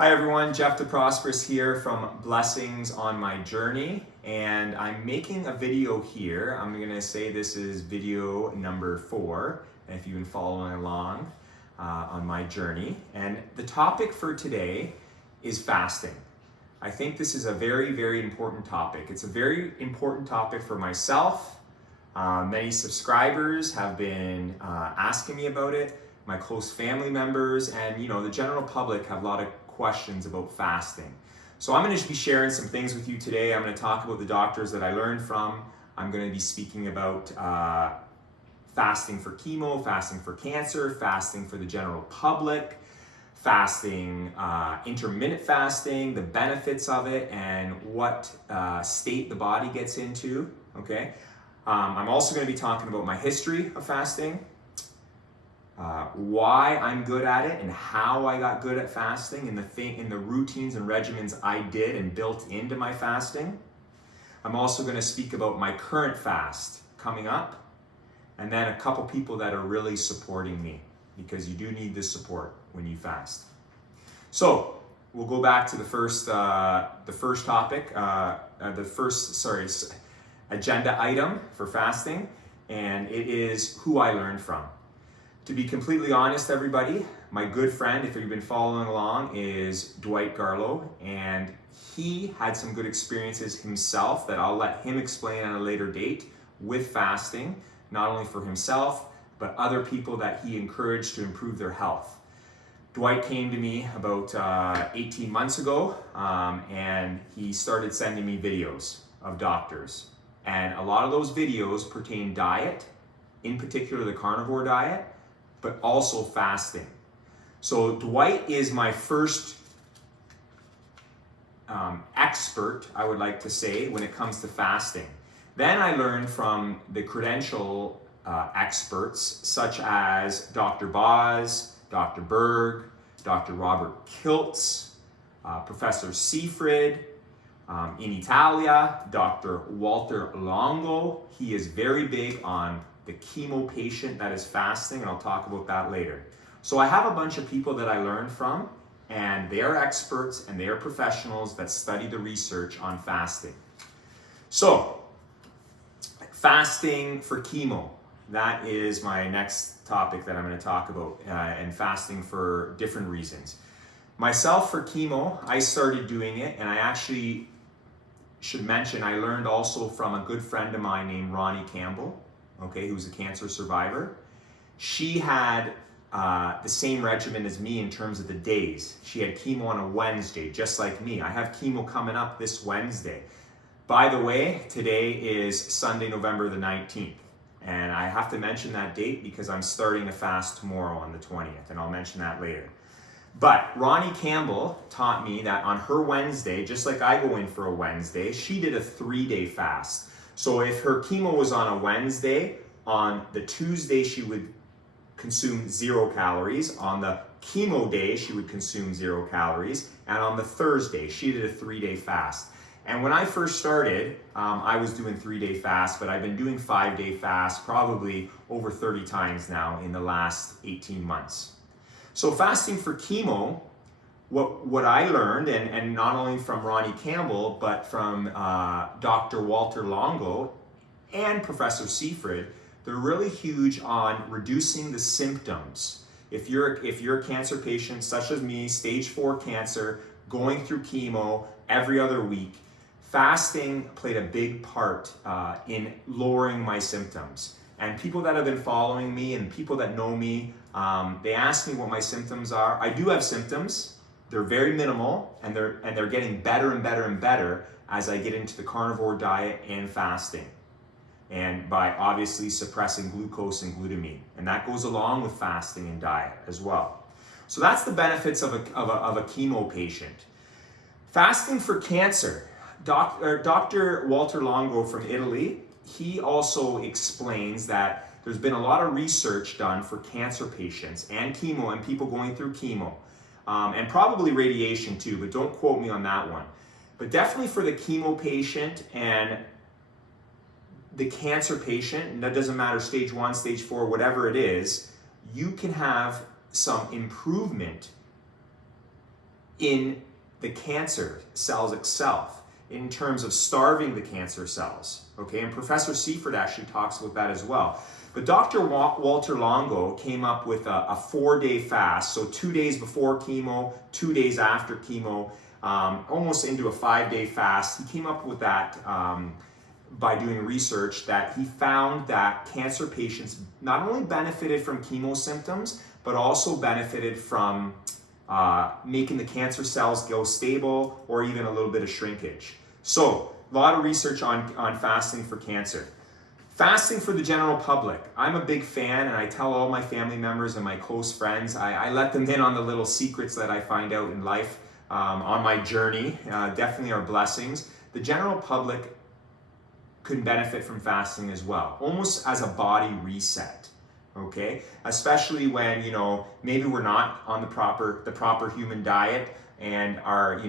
Hi everyone, Jeff De Prosperis here from Blessings on My Journey, and I'm making a video here. I'm going to say this is video number 4, if you've been following along on my journey. And the topic for today is fasting. I think this is a very, very important topic. It's a very important topic for myself. Many subscribers have been asking me about it. My close family members and the general public have a lot of questions about fasting. So I'm going to be sharing some things with you today. I'm going to talk about the doctors that I learned from. I'm going to be speaking about fasting for chemo, fasting for cancer, fasting for the general public, fasting, intermittent fasting, the benefits of it, and what state the body gets into. Okay. I'm also going to be talking about my history of fasting. Why I'm good at it and how I got good at fasting and the routines and regimens I did and built into my fasting. I'm also going to speak about my current fast coming up, and then a couple people that are really supporting me, because you do need this support when you fast. So we'll go back to the first topic, agenda item for fasting, and it is who I learned from. To be completely honest, everybody, my good friend, if you've been following along, is Dwight Garlow, and he had some good experiences himself that I'll let him explain at a later date with fasting, not only for himself, but other people that he encouraged to improve their health. Dwight came to me about 18 months ago, and he started sending me videos of doctors. And a lot of those videos pertain diet, in particular the carnivore diet, but also fasting. So Dwight is my first expert, I would like to say, when it comes to fasting. Then I learned from the credential experts such as Dr. Boz, Dr. Berg, Dr. Robert Kiltz, Professor Seifried, in Italia, Dr. Walter Longo. He is very big on the chemo patient that is fasting, and I'll talk about that later. So I have a bunch of people that I learned from, and they are experts and they are professionals that study the research on fasting. So, fasting for chemo, that is my next topic that I'm going to talk about, and fasting for different reasons. Myself, for chemo, I started doing it, and I actually should mention I learned also from a good friend of mine named Ronnie Campbell, who's a cancer survivor. She had the same regimen as me in terms of the days. She had chemo on a Wednesday, just like me. I have chemo coming up this Wednesday. By the way, today is Sunday, November the 19th. And I have to mention that date because I'm starting a fast tomorrow on the 20th, and I'll mention that later. But Ronnie Campbell taught me that on her Wednesday, just like I go in for a Wednesday, she did a 3-day fast. So if her chemo was on a Wednesday, on the Tuesday she would consume 0 calories, on the chemo day she would consume 0 calories, and on the Thursday she did a 3-day fast. And when I first started, I was doing 3-day fast, but I've been doing 5-day fast probably over 30 times now in the last 18 months. So fasting for chemo, what I learned, and not only from Ronnie Campbell, but from Dr. Walter Longo and Professor Seifried, they're really huge on reducing the symptoms. If you're a cancer patient, such as me, stage 4 cancer, going through chemo every other week, fasting played a big part in lowering my symptoms. And people that have been following me and people that know me, they ask me what my symptoms are. I do have symptoms. They're very minimal, and they're getting better and better and better as I get into the carnivore diet and fasting, and by obviously suppressing glucose and glutamine, and that goes along with fasting and diet as well. So that's the benefits of a chemo patient. Fasting for cancer, Dr. Walter Longo from Italy, he also explains that there's been a lot of research done for cancer patients and chemo and people going through chemo. And probably radiation too, but don't quote me on that one. But definitely for the chemo patient and the cancer patient, and that doesn't matter, stage 1, stage 4, whatever it is, you can have some improvement in the cancer cells itself, in terms of starving the cancer cells, okay? And Professor Seifert actually talks about that as well. But Dr. Walter Longo came up with a 4-day fast, so 2 days before chemo, 2 days after chemo, almost into a 5-day fast. He came up with that by doing research that he found that cancer patients not only benefited from chemo symptoms, but also benefited from making the cancer cells go stable or even a little bit of shrinkage. So, a lot of research on fasting for cancer. Fasting for the general public. I'm a big fan, and I tell all my family members and my close friends, I let them in on the little secrets that I find out in life on my journey. Definitely are blessings. The general public can benefit from fasting as well, almost as a body reset. Okay, especially when, you know, maybe we're not on the proper human diet, and our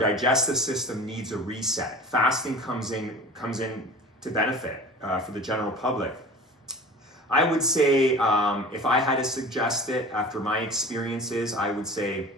digestive system needs a reset. Fasting comes in to benefit for the general public. I would say, if I had to suggest it after my experiences, I would say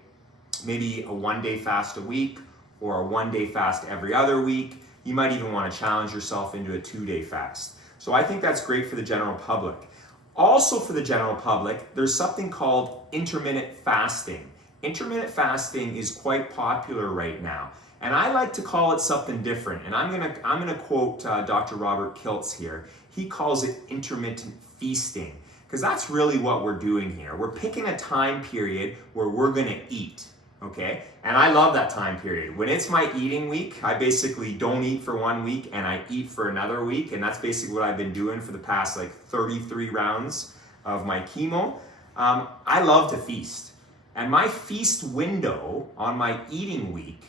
maybe a 1-day fast a week or a 1-day fast every other week. You might even want to challenge yourself into a 2-day fast. So I think that's great for the general public. Also for the general public, there's something called intermittent fasting. Intermittent fasting is quite popular right now, and I like to call it something different. And I'm gonna quote Dr. Robert Kiltz here. He calls it intermittent feasting, because that's really what we're doing here. We're picking a time period where we're gonna eat. Okay, and I love that time period. When it's my eating week, I basically don't eat for 1 week and I eat for another week, and that's basically what I've been doing for the past 33 rounds of my chemo. I love to feast, and my feast window on my eating week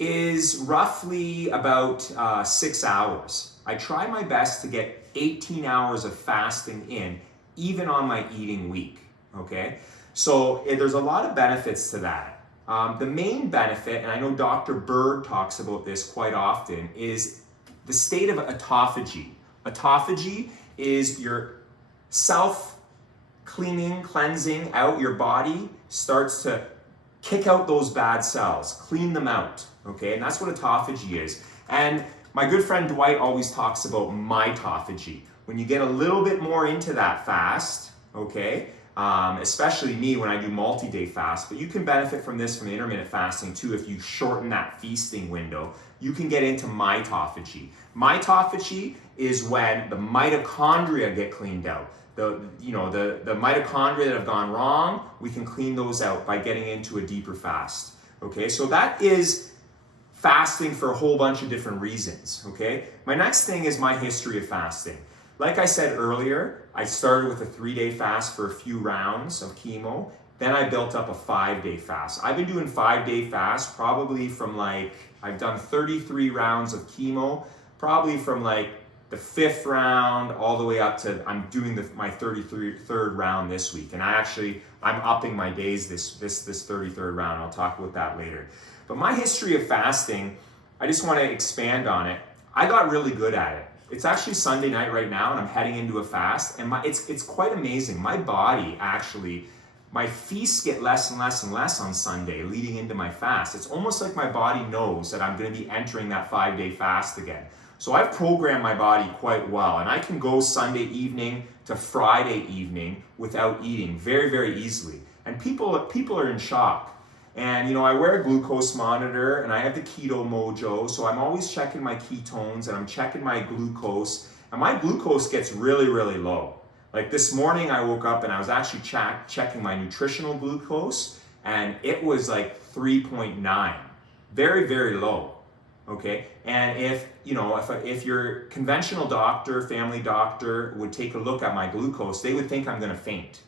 is roughly about 6 hours. I try my best to get 18 hours of fasting in, even on my eating week, okay? So there's a lot of benefits to that. The main benefit, and I know Dr. Berg talks about this quite often, is the state of autophagy. Autophagy is your self-cleaning, cleansing out. Your body starts to kick out those bad cells, clean them out, okay? And that's what autophagy is. And my good friend Dwight always talks about mitophagy. When you get a little bit more into that fast, okay? Especially me when I do multi-day fast, but you can benefit from this from intermittent fasting too. If you shorten that feasting window, you can get into mitophagy. Mitophagy is when the mitochondria get cleaned out. The mitochondria that have gone wrong, we can clean those out by getting into a deeper fast. Okay, so that is fasting for a whole bunch of different reasons. Okay, my next thing is my history of fasting. Like I said earlier, I started with a 3-day fast for a few rounds of chemo. Then I built up a 5-day fast. I've been doing 5-day fasts probably from I've done 33 rounds of chemo, probably from the 5th round all the way up to, I'm doing my 33rd round this week. And I'm upping my days this 33rd round. I'll talk about that later. But my history of fasting, I just want to expand on it. I got really good at it. It's actually Sunday night right now, and I'm heading into a fast, and it's quite amazing. My body actually, my feasts get less and less and less on Sunday leading into my fast. It's almost like my body knows that I'm going to be entering that 5-day fast again. So I've programmed my body quite well, and I can go Sunday evening to Friday evening without eating very, very easily. And people are in shock. And I wear a glucose monitor, and I have the Keto Mojo, so I'm always checking my ketones and I'm checking my glucose, and my glucose gets really, really low. Like this morning I woke up and I was actually checking my nutritional glucose, and it was 3.9, very, very low. Okay, and if your conventional doctor, family doctor would take a look at my glucose, they would think I'm going to faint.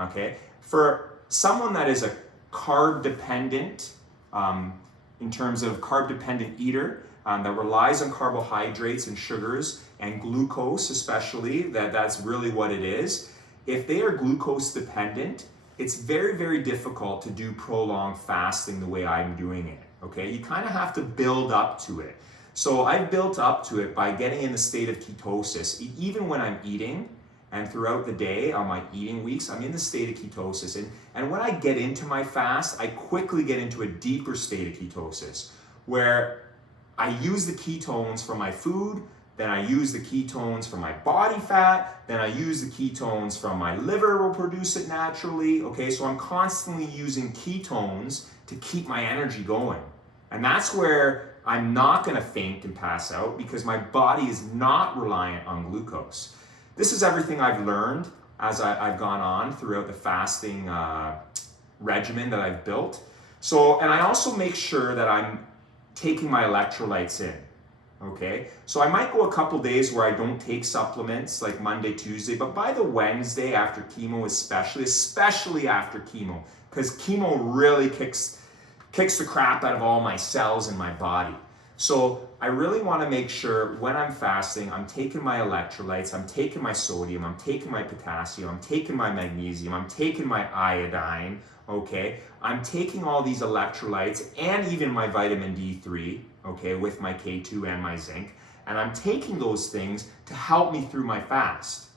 Okay, for someone that is a carb dependent, in terms of carb dependent eater, that relies on carbohydrates and sugars and glucose especially, that's really what it is. If they are glucose dependent, it's very, very difficult to do prolonged fasting the way I'm doing it. Okay, you kind of have to build up to it. So I've built up to it by getting in the state of ketosis, even when I'm eating, and throughout the day on my eating weeks, I'm in the state of ketosis. And when I get into my fast, I quickly get into a deeper state of ketosis where I use the ketones from my food, then I use the ketones from my body fat, then I use the ketones from my liver will produce it naturally, okay? So I'm constantly using ketones to keep my energy going. And that's where I'm not gonna faint and pass out because my body is not reliant on glucose. This is everything I've learned as I've gone on throughout the fasting regimen that I've built. So, and I also make sure that I'm taking my electrolytes in, okay? So I might go a couple days where I don't take supplements like Monday, Tuesday, but by the Wednesday after chemo especially after chemo, because chemo really kicks the crap out of all my cells in my body. So I really want to make sure when I'm fasting, I'm taking my electrolytes, I'm taking my sodium, I'm taking my potassium, I'm taking my magnesium, I'm taking my iodine, okay? I'm taking all these electrolytes and even my vitamin D3, okay, with my K2 and my zinc, and I'm taking those things to help me through my fast.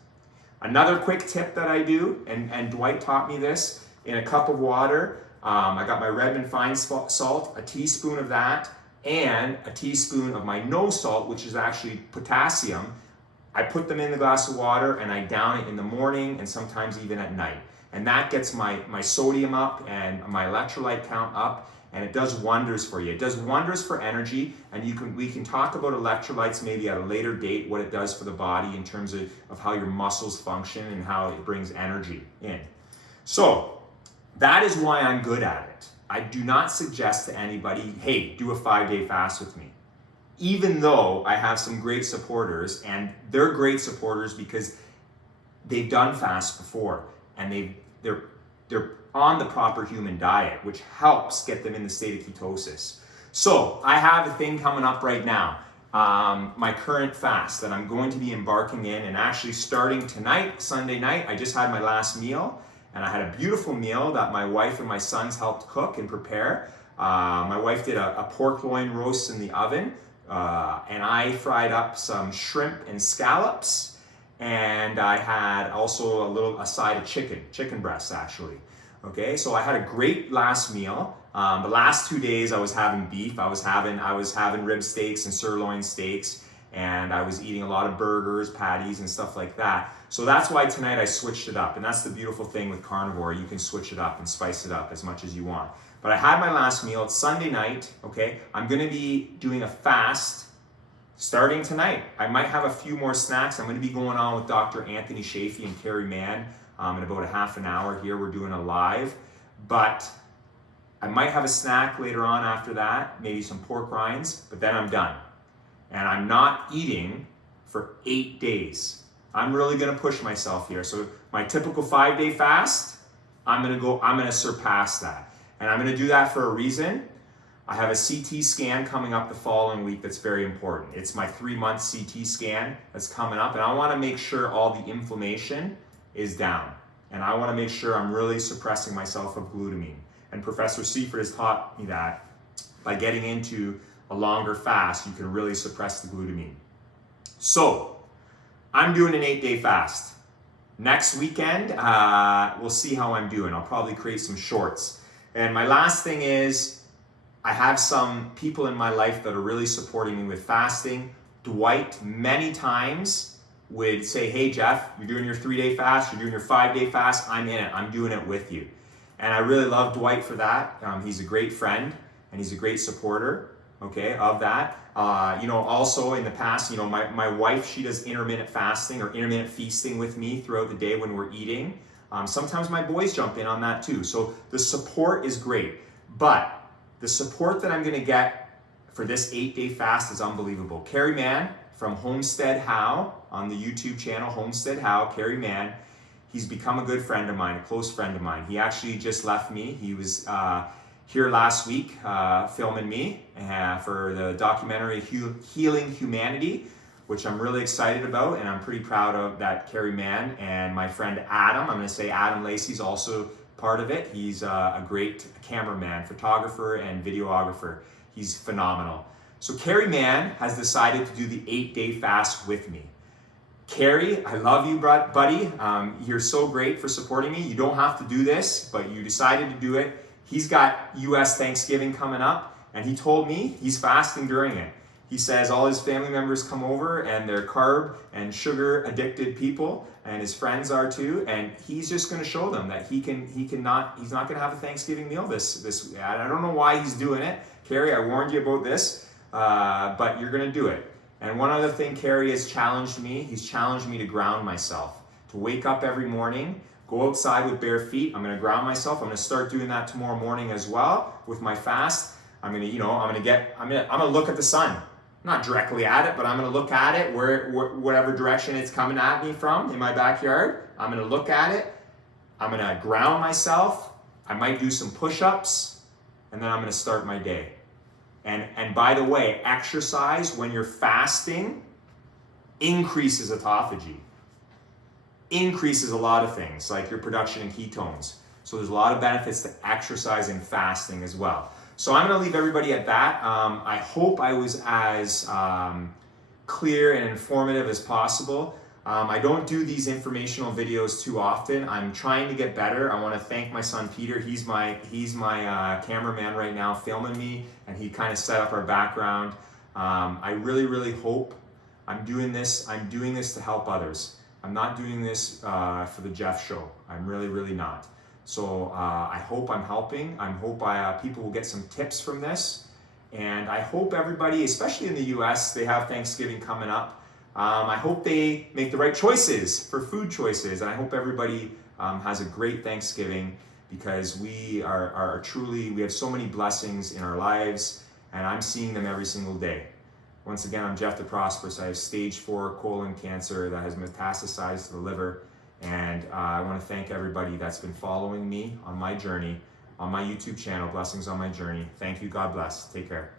Another quick tip that I do, and Dwight taught me this, in a cup of water, I got my Redmond fine salt, a teaspoon of that, and a teaspoon of my no salt, which is actually potassium. I put them in the glass of water and I down it in the morning and sometimes even at night. And that gets my sodium up and my electrolyte count up, and it does wonders for you. It does wonders for energy, and we can talk about electrolytes maybe at a later date, what it does for the body in terms of how your muscles function and how it brings energy in. So that is why I'm good at it. I do not suggest to anybody, hey, do a 5-day fast with me. Even though I have some great supporters, and they're great supporters because they've done fasts before, and they're on the proper human diet, which helps get them in the state of ketosis. So I have a thing coming up right now, my current fast that I'm going to be embarking in, and actually starting tonight, Sunday night, I just had my last meal. And I had a beautiful meal that my wife and my sons helped cook and prepare. My wife did a pork loin roast in the oven, and I fried up some shrimp and scallops, and I had also a side of chicken breasts actually. Okay, so I had a great last meal. The last 2 days I was having beef. I was having rib steaks and sirloin steaks, and I was eating a lot of burgers, patties, and stuff like that. So that's why tonight I switched it up. And that's the beautiful thing with carnivore. You can switch it up and spice it up as much as you want. But I had my last meal. It's Sunday night, okay? I'm gonna be doing a fast starting tonight. I might have a few more snacks. I'm gonna be going on with Dr. Anthony Shafee and Carrie Mann in about a half an hour here. We're doing a live. But I might have a snack later on after that, maybe some pork rinds, but then I'm done. And I'm not eating for 8 days. I'm really gonna push myself here. So my typical 5-day fast, I'm gonna surpass that. And I'm gonna do that for a reason. I have a CT scan coming up the following week that's very important. It's my 3-month CT scan that's coming up, and I wanna make sure all the inflammation is down. And I wanna make sure I'm really suppressing myself of glutamine. And Professor Seifert has taught me that by getting into a longer fast, you can really suppress the glutamine. So, I'm doing an 8-day fast. Next weekend, we'll see how I'm doing. I'll probably create some shorts. And my last thing is, I have some people in my life that are really supporting me with fasting. Dwight, many times, would say, hey Jeff, you're doing your 3-day fast, you're doing your 5-day fast, I'm in it, I'm doing it with you. And I really love Dwight for that. He's a great friend, and he's a great supporter, okay, of that. Also in the past, my wife, she does intermittent fasting or intermittent feasting with me throughout the day when we're eating. Sometimes my boys jump in on that too. So the support is great, but the support that I'm gonna get for this 8-day fast is unbelievable. Carrie Mann from Homestead How on the YouTube channel, Homestead How, Carrie Mann, he's become a good friend of mine, a close friend of mine. He actually just left me. He was here last week filming me for the documentary Healing Humanity, which I'm really excited about, and I'm pretty proud of that. Carrie Mann and my friend Adam, I'm gonna say Adam Lacey's also part of it. He's a great cameraman, photographer, and videographer. He's phenomenal. So Carrie Mann has decided to do the 8-day fast with me. Carrie, I love you, buddy. You're so great for supporting me. You don't have to do this, but you decided to do it. He's got US Thanksgiving coming up, and he told me he's fasting during it. He says all his family members come over and they're carb and sugar addicted people, and his friends are too, and he's just going to show them that he's not going to have a Thanksgiving meal this. I don't know why he's doing it. Carrie, I warned you about this, but you're going to do it. And one other thing Carrie has challenged me, he's challenged me to ground myself, to wake up every morning, go outside with bare feet. I'm going to ground myself. I'm going to start doing that tomorrow morning as well with my fast. I'm going to look at the sun, not directly at it, but I'm going to look at it whatever direction it's coming at me from in my backyard. I'm going to look at it. I'm going to ground myself. I might do some push-ups, and then I'm going to start my day. And by the way, exercise when you're fasting increases autophagy, increases a lot of things like your production of ketones. So there's a lot of benefits to exercise and fasting as well. So I'm going to leave everybody at that. I hope I was as clear and informative as possible. I don't do these informational videos too often. I'm trying to get better. I want to thank my son Peter. He's my cameraman right now, filming me, and he kind of set up our background. I really hope I'm doing this to help others. I'm not doing this for the Jeff show. I'm really not. So I hope I'm helping. I hope people will get some tips from this, and I hope everybody, especially in the US, they have Thanksgiving coming up. I hope they make the right choices for food choices, and I hope everybody has a great Thanksgiving, because we have so many blessings in our lives, and I'm seeing them every single day. Once again, I'm Jeff De Prosperis. I have stage 4 colon cancer that has metastasized to the liver, and I want to thank everybody that's been following me on my journey, on my YouTube channel, Blessings on My Journey. Thank you. God bless. Take care.